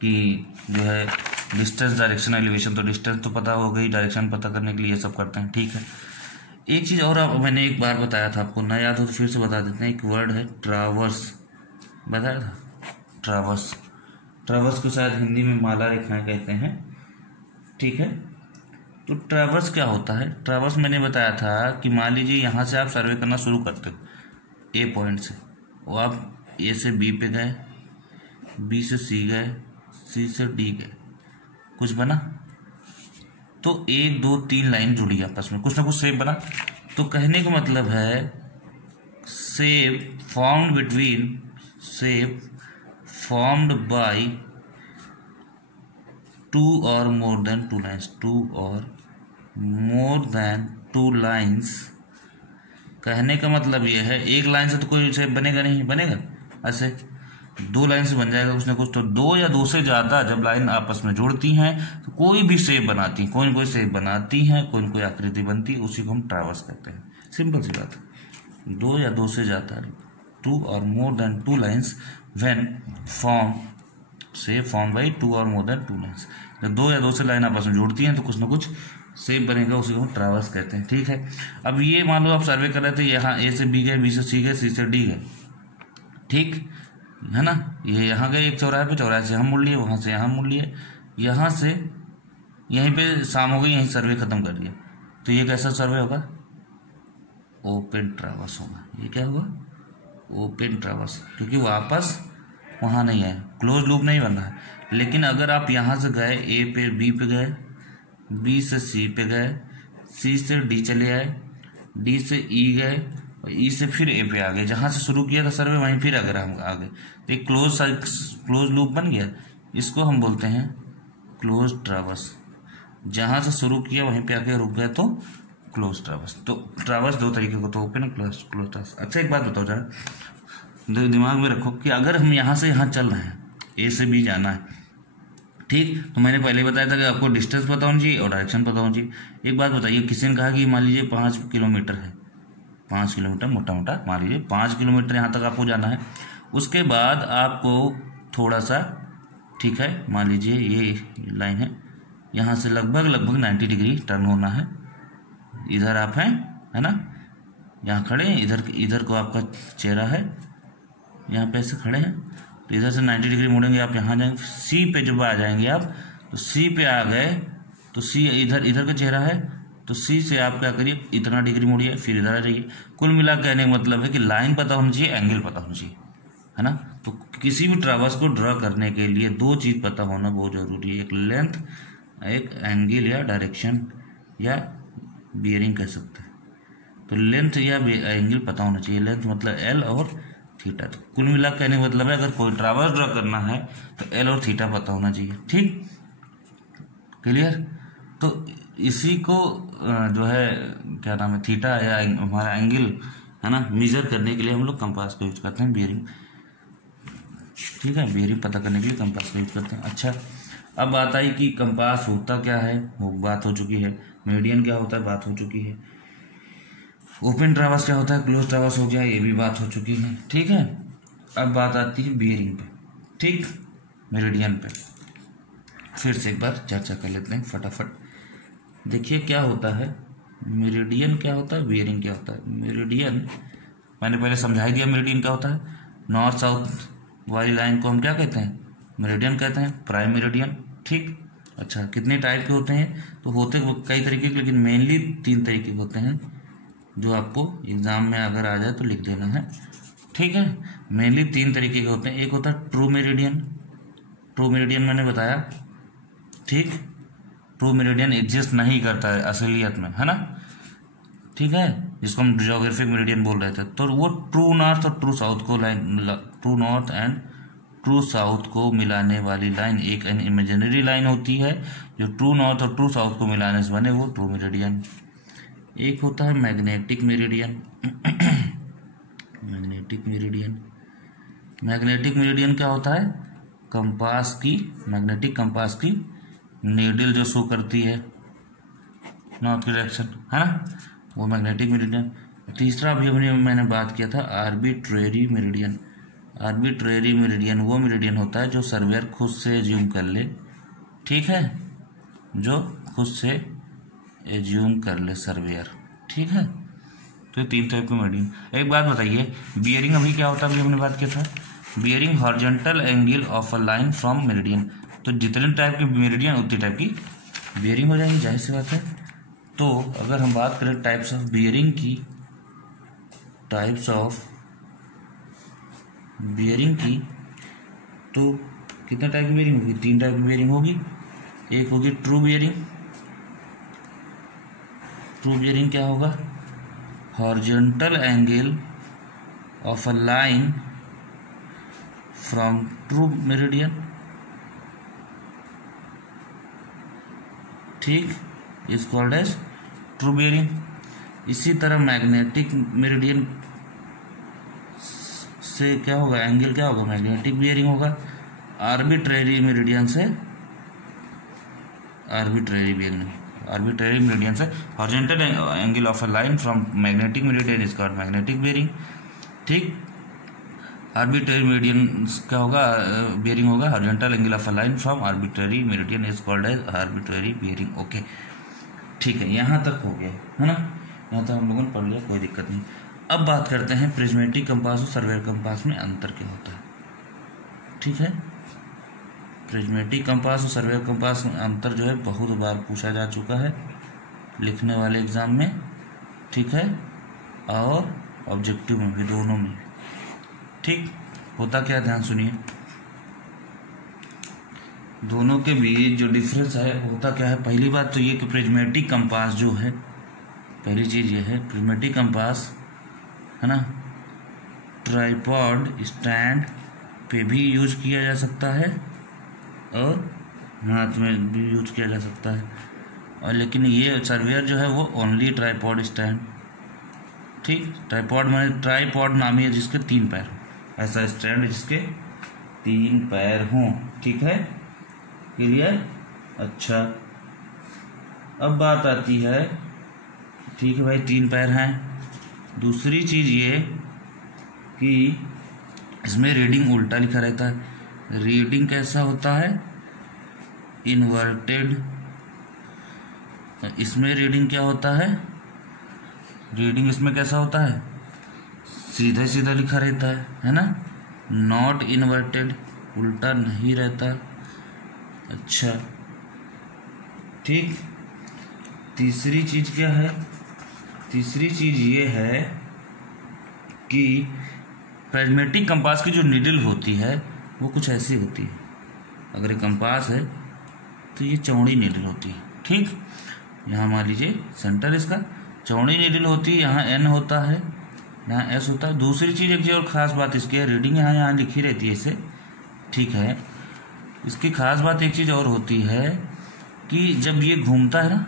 कि जो है डिस्टेंस, डायरेक्शन, एलिवेशन, तो डिस्टेंस तो पता हो गई, डायरेक्शन पता करने के लिए ये सब करते हैं। ठीक है, एक चीज़ और मैंने एक बार बताया था, आपको ना याद हो तो फिर से बता देते हैं। एक वर्ड है ट्रावर्स, बताया था ट्रावर्स। ट्रावर्स को शायद हिंदी में माला रेखाएं कहते हैं। ठीक है, तो ट्रावर्स क्या होता है। ट्रावर्स मैंने बताया था कि मान लीजिए यहाँ से आप सर्वे करना शुरू करते हो ए पॉइंट से, और आप ए से बी पे गए, बी से सी गए, सी से डी गए, कुछ बना, तो 1 2 3 लाइन जुड़ी आपस में, कुछ ना कुछ शेप बना। तो कहने का मतलब है shape formed between, shape formed by 2 or more than 2 lines, 2 or more than 2 lines। कहने का मतलब यह है एक लाइन से तो कोई शेप बनेगा नहीं, बनेगा ऐसे 2 लाइन से बन जाएगा कुछ ना कुछ। तो 2 या 2 से ज़्यादा जब लाइन आपस में जुड़ती हैं तो कोई भी शेप बनाती हैं, कोई ना कोई शेप बनाती हैं, कोई ना कोई आकृति बनती है, उसी को हम ट्रावर्स कहते हैं। सिंपल सी बात है, 2 या 2 से ज़्यादा, 2 or more than 2 lines when form shape form by 2 or more than 2 lines। जब 2 या 2 से लाइन आपस में जोड़ती हैं तो कुछ ना कुछ शेप बनेगा, उसी को हम ट्रावर्स कहते हैं। ठीक है, अब ये मान लो आप सर्वे कर रहे थे, यहाँ ए से बी गए, बी से सी गए, सी से डी गए, ठीक है ना। ये यहाँ गए एक चौराहे पे, चौराहे से हम मुड़ लिए, वहाँ से यहाँ मुड़ लिए, यहाँ से यहीं पे शाम हो गई, यहीं सर्वे खत्म कर दिया। तो ये कैसा सर्वे होगा, ओपन ट्रावर्स होगा। ये क्या होगा, ओपन ट्रावर्स, क्योंकि वापस वहाँ नहीं है, क्लोज लूप नहीं बन रहा है। लेकिन अगर आप यहाँ से गए ए पे बी पे गए, बी से सी पे गए, सी से डी चले आए, डी से ई गए, और ई से फिर ए पे आ गए, जहाँ से शुरू किया था सर्वे वहीं फिर अगर हम आ गए तो एक क्लोज लूप बन गया। इसको हम बोलते हैं क्लोज ट्रावर्स। जहाँ से शुरू किया वहीं पे आके रुक गए तो क्लोज ट्रावर्स। तो ट्रावर्स 2 तरीके को, तो ओपन और क्लोज ट्रावर्स। अच्छा, एक बात बताओ जरा, दिमाग में रखो कि अगर हम यहाँ से यहाँ चल रहे हैं, ए से बी जाना है, ठीक, तो मैंने पहले बताया था कि आपको डिस्टेंस पता होनी चाहिए और डायरेक्शन पता होनी चाहिए। एक बात बताइए, किसी ने कहा कि मान लीजिए 5 किलोमीटर है, 5 किलोमीटर मोटा मोटा मान लीजिए 5 किलोमीटर यहाँ तक आपको जाना है। उसके बाद आपको थोड़ा सा, ठीक है, मान लीजिए ये लाइन है, यहाँ से लगभग 90 डिग्री टर्न होना है। इधर आप हैं, है ना, यहाँ खड़े हैं, इधर को आपका चेहरा है, यहाँ पे ऐसे खड़े हैं, तो इधर से 90 डिग्री मुड़ेंगे, आप यहाँ जाएंगे, सी पे जब आ जाएंगे आप, तो सी पे आ गए तो सी इधर का चेहरा है, तो सी से आप क्या करिए, इतना डिग्री मुड़िए, फिर इधर आ जाइए। कुल मिला कहने का मतलब है कि लाइन पता होनी चाहिए, एंगल पता होना चाहिए, है ना। तो किसी भी ट्रावर्स को ड्रा करने के लिए 2 चीज़ पता होना बहुत जरूरी है, एक लेंथ, एक एंगल या डायरेक्शन या बियरिंग कह सकते हैं। तो लेंथ या एंगल पता होना चाहिए, लेंथ मतलब एल और थीटा। तो कुल मिला कहने का मतलब है अगर कोई ट्रावर्स ड्रा करना है तो एल और थीटा पता होना चाहिए। ठीक, क्लियर। तो इसी को जो है क्या नाम है, थीटा या हमारा एंगल, है ना, मेजर करने के लिए हम लोग कंपास का यूज करते हैं, बियरिंग। ठीक है, बियरिंग पता करने के लिए कंपास का यूज करते हैं। अच्छा, अब बात आई कि कंपास होता क्या है, वो बात हो चुकी है। मेरिडियन क्या होता है, बात हो चुकी है। ओपन ट्रावर्स क्या होता है, क्लोज ट्रावर्स हो गया, ये भी बात हो चुकी है। ठीक है, अब बात आती है बियरिंग पे, ठीक, मेरिडियन पे फिर से एक बार चर्चा कर लेते हैं फटाफट। देखिए क्या होता है, मेरिडियन क्या होता है, बियरिंग क्या होता है। मेरिडियन मैंने पहले समझा ही दिया, मेरिडियन क्या होता है। नॉर्थ साउथ वाली लाइन को हम क्या कहते हैं, मेरिडियन कहते हैं, प्राइम मेरिडियन। ठीक, अच्छा, कितने टाइप के होते हैं, तो होते कई तरीके के, लेकिन मेनली 3 तरीके के होते हैं, जो आपको एग्जाम में अगर आ जाए तो लिख देना है। ठीक है, मेनली 3 तरीके के होते हैं। एक होता है ट्रू मेरिडियन, ट्रू मेरिडियन मैंने बताया, ठीक, ट्रू मेरिडियन एग्जिस्ट नहीं करता है असलियत में, है ना, ठीक है, जिसको हम ज्योग्राफिक मेरिडियन बोल रहे थे। तो वो ट्रू नॉर्थ और ट्रू साउथ को line true north and true south को मिलाने वाली लाइन एक इमेजिनरी लाइन होती है जो ट्रू नॉर्थ और ट्रू साउथ को मिलाने से बने, वो ट्रू मेरिडियन। एक होता है magnetic meridian. Magnetic meridian, magnetic meridian क्या होता है? कंपास की, मैग्नेटिक कंपास की नीडल जो शो करती है नॉर्थ की डायरेक्शन, है ना, वो मैग्नेटिक मेरिडियन। तीसरा अभी मैंने बात किया था आर्बिट्रेरी मेरिडियन। आर्बिट्रेरी मेरिडियन वो मेरिडियन होता है जो सर्वेयर खुद से एज्यूम कर ले, ठीक है, जो खुद से एज्यूम कर ले सर्वेयर, ठीक है। तो 3 टाइप के मेरिडियन। एक बात बताइए, बियरिंग अभी क्या होता है, अभी हमने बात किया था, bearing horizontal angle of a line from meridian. तो जितने टाइप के मेरिडियन उतनी टाइप की बियरिंग हो जाएंगी, जाहिर सी बात है। तो अगर हम बात करें टाइप्स ऑफ बियरिंग की, टाइप्स ऑफ बियरिंग की, तो कितने टाइप की बियरिंग होगी? 3 टाइप की बियरिंग होगी। एक होगी ट्रू बियरिंग। ट्रू बियरिंग क्या होगा? Horizontal angle of a line from true meridian, ठीक, is called as true bearing. इसी तरह मैग्नेटिक मेरिडियन से क्या होगा? एंगल क्या होगा? मैग्नेटिक बियरिंग होगा। आर्बिट्रेरी मेरिडियन से, आर्बिट्रेरी मेरिडियन से horizontal angle of a line from magnetic meridian is called magnetic bearing, ठीक। आर्बिट्रेरी मेरिडियन क्या होगा? बियरिंग होगा। Horizontal angle of a line from arbitrary meridian is called as arbitrary bearing. Okay, ठीक है, यहाँ तक हो गया, है ना, यहाँ तक हम लोगों ने पढ़ लिया, कोई दिक्कत नहीं। अब बात करते हैं प्रिज्मेटिक कंपास और सर्वेयर कंपास में अंतर क्या होता है, ठीक है। प्रिज्मेटिक कंपास और सर्वेयर कंपास में अंतर जो है बहुत बार पूछा जा चुका है लिखने वाले एग्जाम में, ठीक है, और ऑब्जेक्टिव में भी, दोनों में, ठीक। होता क्या, ध्यान सुनिए, दोनों के बीच जो डिफरेंस है होता क्या है। पहली बात तो ये कि प्रिज्मेटिक कंपास जो है, पहली चीज ये है, प्रिज्मेटिक कंपास, है ना, ट्राइपॉड स्टैंड पे भी यूज किया जा सकता है और हाथ में भी यूज किया जा सकता है, और लेकिन ये सर्वेयर जो है वो ओनली ट्राइपॉड स्टैंड, ठीक। ट्राइपॉड माने ट्राइपॉड नाम है जिसके 3 पैर, ऐसा स्टैंड जिसके 3 पैर हों, ठीक है, क्लियर। अच्छा, अब बात आती है, ठीक है भाई, 3 पैर हैं। दूसरी चीज ये कि इसमें रीडिंग उल्टा लिखा रहता है। रीडिंग कैसा होता है? इन्वर्टेड। इसमें रीडिंग क्या होता है? रीडिंग इसमें कैसा होता है? सीधा सीधा लिखा रहता है ना, नॉट इन्वर्टेड, उल्टा नहीं रहता। अच्छा, ठीक। तीसरी चीज क्या है? तीसरी चीज ये है कि प्रिज्मेटिक कंपास की जो नीडल होती है वो कुछ ऐसी होती है। अगर ये कंपास है तो ये चौड़ी नीडल होती है, ठीक। यहाँ मान लीजिए सेंटर इसका चौड़ी नीडल होती है, यहाँ एन होता है, यहाँ एस होता है। दूसरी चीज, एक चीज और खास बात इसकी है, रीडिंग यहाँ लिखी रहती है इसे, ठीक है। इसकी खास बात एक चीज और होती है कि जब ये घूमता है ना,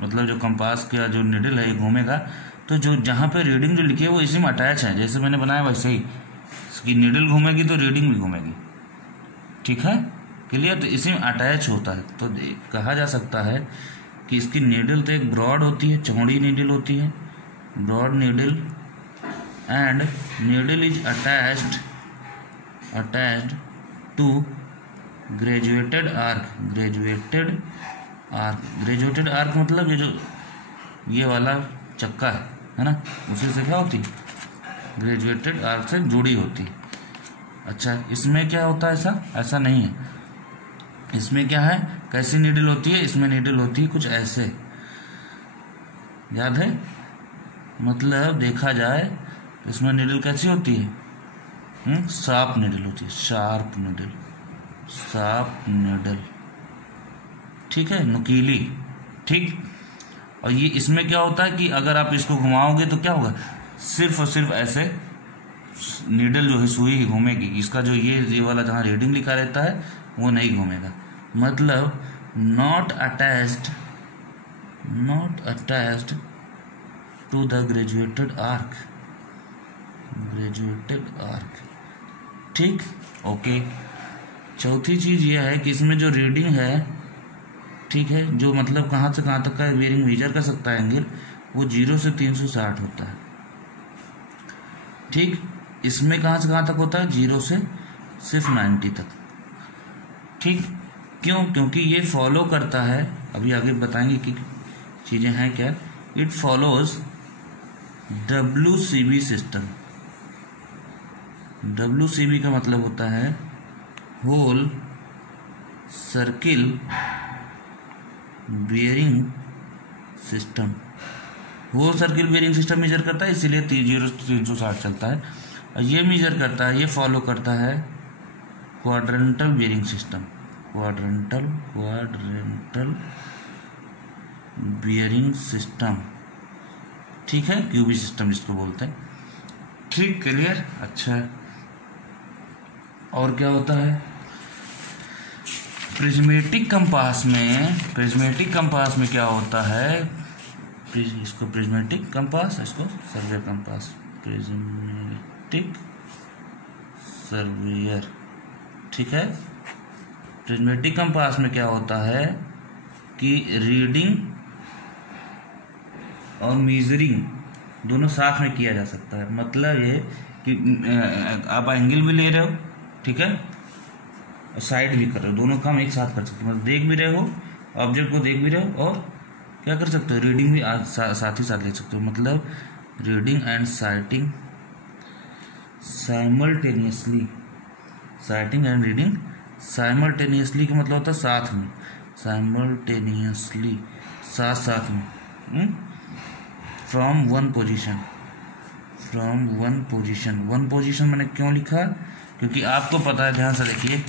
मतलब जो कंपास का जो नीडल है ये घूमेगा, तो जो जहाँ पे रीडिंग जो लिखी है वो इसी में अटैच है, जैसे मैंने बनाया वैसे ही इसकी नीडल घूमेगी तो रीडिंग भी घूमेगी, ठीक है, क्लियर। तो इसी में अटैच होता है, तो कहा जा सकता है कि इसकी नीडल तो एक ब्रॉड होती है, चौड़ी नीडल होती है, broad needle, and needle is attached to graduated arc. Graduated arc मतलब ये जो ये वाला चक्का है ना, उसी से क्या होती है? ग्रेजुएटेड आर्क से जुड़ी होती है। अच्छा, इसमें क्या होता है? ऐसा नहीं है। इसमें क्या है, कैसी नीडल होती है? इसमें नीडल होती है कुछ ऐसे, याद है, मतलब देखा जाए इसमें नीडल कैसी होती है? शार्प नीडल होती है, शार्प नीडल, ठीक है, नुकीली, ठीक। और ये इसमें क्या होता है कि अगर आप इसको घुमाओगे तो क्या होगा? सिर्फ और सिर्फ ऐसे नीडल जो है सुई घूमेगी, इसका जो ये वाला जहाँ रीडिंग लिखा रहता है वो नहीं घूमेगा। मतलब not attached to the graduated arc, ठीक। ओके, चौथी चीज ये है कि इसमें जो रीडिंग है, ठीक है, जो मतलब कहाँ से कहाँ तक का बेरिंग मेजर कर सकता है एंगल, वो 0 से 360 होता है, ठीक। इसमें कहाँ से कहाँ तक होता है, 0 से सिर्फ 90 तक, ठीक। क्यों? क्योंकि ये फॉलो करता है, अभी आगे बताएंगे कि चीजें हैं क्या। It follows WCB system. WCB का मतलब होता है whole circle bearing system. Whole circle bearing system measure करता है, इसीलिए 0 से 360 चलता है। और ये मेजर करता है, ये फॉलो करता है quadrantal bearing system, quadrantal bearing system, ठीक है, क्यूबी सिस्टम जिसको बोलते हैं, ठीक। क्लियर? अच्छा है। और क्या होता है प्रिज्मेटिक कंपास में क्या होता है, इसको प्रिज्मेटिक कंपास, इसको सर्वे कंपास, प्रिज्मेटिक सर्वेयर, ठीक है। प्रिज्मेटिक कंपास में क्या होता है कि रीडिंग और मेजरिंग दोनों साथ में किया जा सकता है। मतलब ये कि आप एंगल भी ले रहे हो, ठीक है, और साइड भी कर रहे हो, दोनों काम एक साथ कर सकते हो। मतलब देख भी रहे हो, ऑब्जेक्ट को देख भी रहे हो, और क्या कर सकते हो, रीडिंग भी साथ ही साथ ले सकते हो। मतलब reading and sighting simultaneously, sighting and reading simultaneously का मतलब होता है साथ में, साइमल्टेनियसली, साथ में, फ्रॉम वन पोजीशन मैंने क्यों लिखा, क्योंकि आपको पता है, ध्यान से देखिए,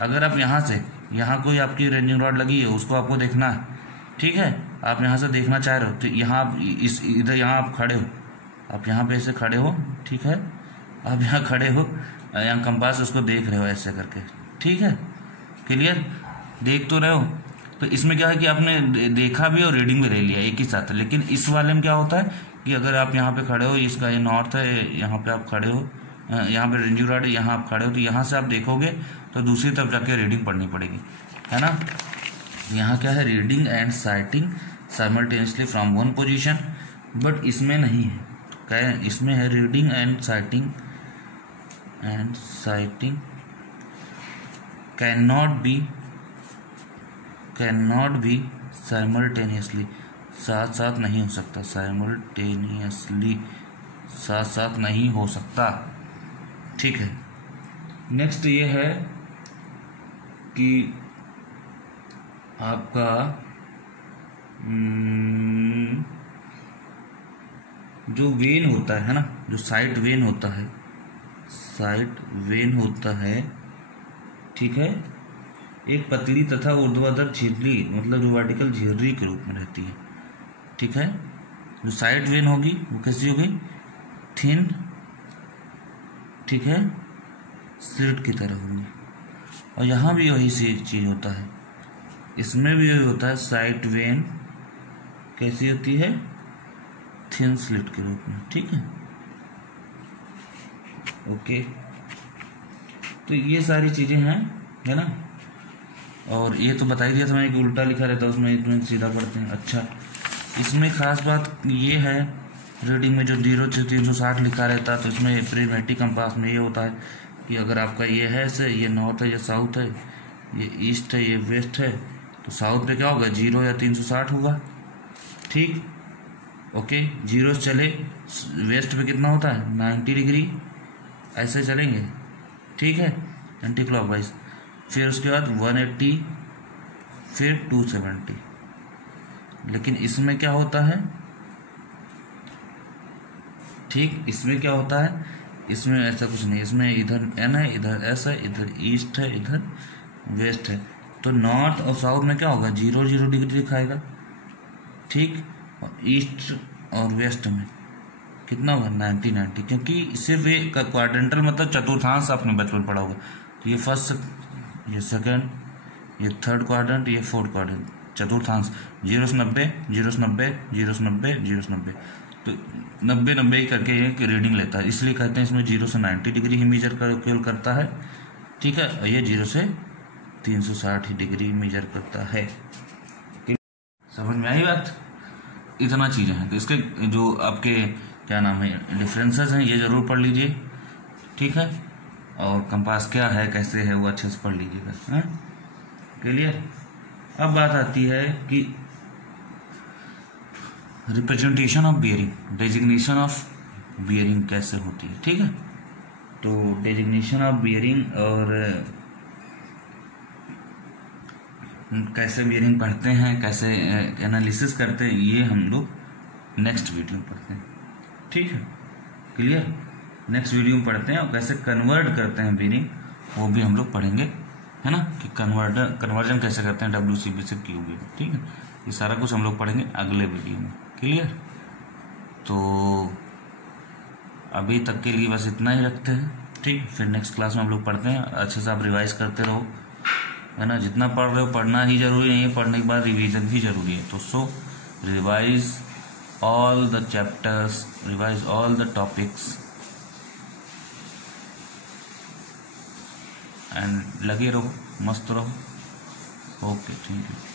अगर आप यहाँ कोई आपकी रेंजिंग रॉड लगी है, उसको आपको देखना है, ठीक है, आप यहाँ से देखना चाह रहे हो, तो यहाँ आप इधर यहाँ आप खड़े हो, आप यहाँ पे ऐसे खड़े हो, ठीक है, आप यहाँ खड़े हो, यहाँ कंपास उसको देख रहे हो ऐसे करके, ठीक है। क्लियर? देख तो रहे हो। तो इसमें क्या है कि आपने देखा भी और रीडिंग भी ले लिया एक ही साथ। लेकिन इस वाले में क्या होता है कि अगर आप यहाँ पे खड़े हो, इसका ये नॉर्थ है, यहाँ पे आप खड़े हो, यहाँ पे रेंजिंग रॉड है, यहाँ आप खड़े हो, तो यहाँ से आप देखोगे तो दूसरी तरफ जाके रीडिंग पढ़नी पड़ेगी, है ना। यहाँ क्या है, reading and sighting simultaneously from one position, but इसमें नहीं है, क्या है, इसमें है reading and sighting can not be simultaneously, साथ नहीं हो सकता, साइमल्टेनियसली साथ नहीं हो सकता, ठीक है। नेक्स्ट ये है कि आपका जो वेन होता है ना, जो साइड वेन होता है, ठीक है, एक पतली तथा ऊर्ध्वाधर झिर्री, मतलब जो वर्टिकल झिर्री के रूप में रहती है, ठीक है। जो साइड वेन होगी वो कैसी होगी, थिन, ठीक है, स्लिट की तरह होगी। और यहाँ भी वही सी चीज होता है, इसमें भी वही होता है, साइड वेन कैसी होती है, थिन स्लिट के रूप में, ठीक है। ओके, तो ये सारी चीजें हैं, है ना। और ये तो बता ही दिया था मैंने कि उल्टा लिखा रहता है उसमें सीधा पढ़ते हैं। अच्छा, इसमें खास बात ये है, रीडिंग में जो 0 से 360 लिखा रहता है, तो इसमें प्रिज्मेटिक कंपास में ये होता है कि अगर आपका ये है ऐसे, ये नॉर्थ है, ये साउथ है, ये ईस्ट है, ये वेस्ट है, तो साउथ पे क्या होगा, 0 या 360 होगा, ठीक। ओके, 0 चले, वेस्ट पे कितना होता है, 90 डिग्री, ऐसे चलेंगे, ठीक है, एंटी क्लॉकवाइज। फिर उसके बाद 180, फिर 270। लेकिन इसमें क्या होता है, ठीक, इसमें क्या होता है, इसमें ऐसा कुछ नहीं, इसमें इधर एन है, इधर एस है, इधर ईस्ट है, इधर वेस्ट है। तो नॉर्थ और साउथ में क्या होगा, 0 डिग्री दिखाएगा, ठीक। और ईस्ट और वेस्ट में कितना होगा 90, क्योंकि सिर्फ ये क्वाड्रेंटल मतलब चतुर्थांश आपने बचपन पढ़ा होगा। तो ये फर्स्ट, ये सेकंड, ये थर्ड क्वाड्रेंट, ये फोर्थ क्वाड्रेंट, चतुर्थांश 0 से 90, 0 से 90, 0 से 90, 0 से 90, तो 90 ही करके ये रीडिंग लेता है। इसलिए कहते हैं इसमें 0 से 90 डिग्री ही मेजर केवल करता है, ठीक है। और ये 0 से 360 डिग्री मेजर करता है। समझ में आई बात? इतना चीज़ें हैं। तो इसके जो आपके क्या नाम है डिफरेंसेस हैं ये जरूर पढ़ लीजिए, ठीक है। और कंपास क्या है कैसे है वो अच्छे से पढ़ लीजिएगा, क्लियर। अब बात आती है कि representation of bearing, designation of bearing कैसे होती है, ठीक है। तो डेजिग्नेशन ऑफ बियरिंग और कैसे बियरिंग पढ़ते हैं, कैसे एनालिसिस करते हैं, ये हम लोग नेक्स्ट वीडियो में पढ़ते हैं, ठीक है, क्लियर। नेक्स्ट वीडियो में पढ़ते हैं और कैसे कन्वर्ट करते हैं बियरिंग, वो भी हम लोग पढ़ेंगे, है ना, कि कन्वर्जन कैसे करते हैं WCB से QB में, ठीक है। ये सारा कुछ हम लोग पढ़ेंगे अगले वीडियो में, क्लियर। तो अभी तक के लिए बस इतना ही रखते हैं, ठीक। फिर नेक्स्ट क्लास में हम लोग पढ़ते हैं। अच्छे से आप रिवाइज करते रहो, है ना। जितना पढ़ रहे हो पढ़ना ही जरूरी नहीं है, पढ़ने के बाद रिवीजन भी जरूरी है। तो revise all the chapters, revise all the topics and लगे रहो, मस्त रहो। Okay, thank you.